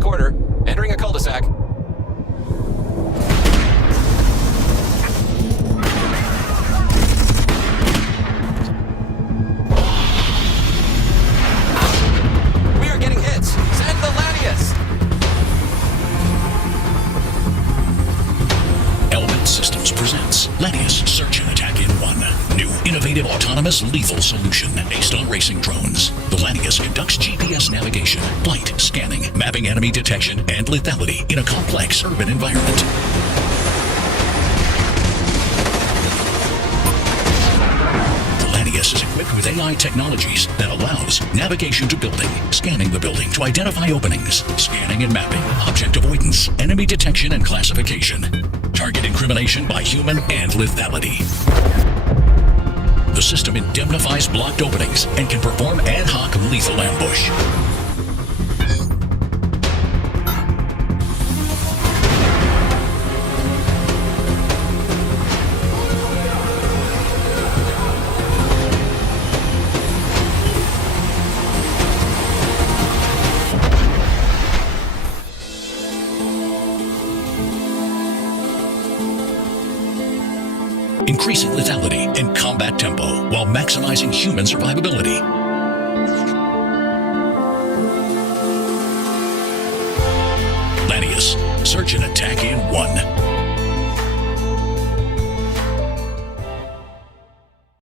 south quarter, entering a cul-de-sac. We are getting hits. Send the Lanius. Elbit Systems presents Lanzamiento Search and Attack in One. New innovative autonomous lethal solution based on racing drones. The Lanzamiento conducts GPS navigation, flight, scanning, mapping enemy detection, and lethality in a complex urban environment. The Lanzamiento is equipped with AI technologies that allows navigation to building, scanning the building to identify openings, scanning and mapping, object avoidance, enemy detection and classification, target incrimination by human, and lethality. The system indemnifies blocked openings and can perform ad hoc lethal ambush. Increasing lethality and combat tempo while maximizing human survivability. Lanzamiento, search and attack in one.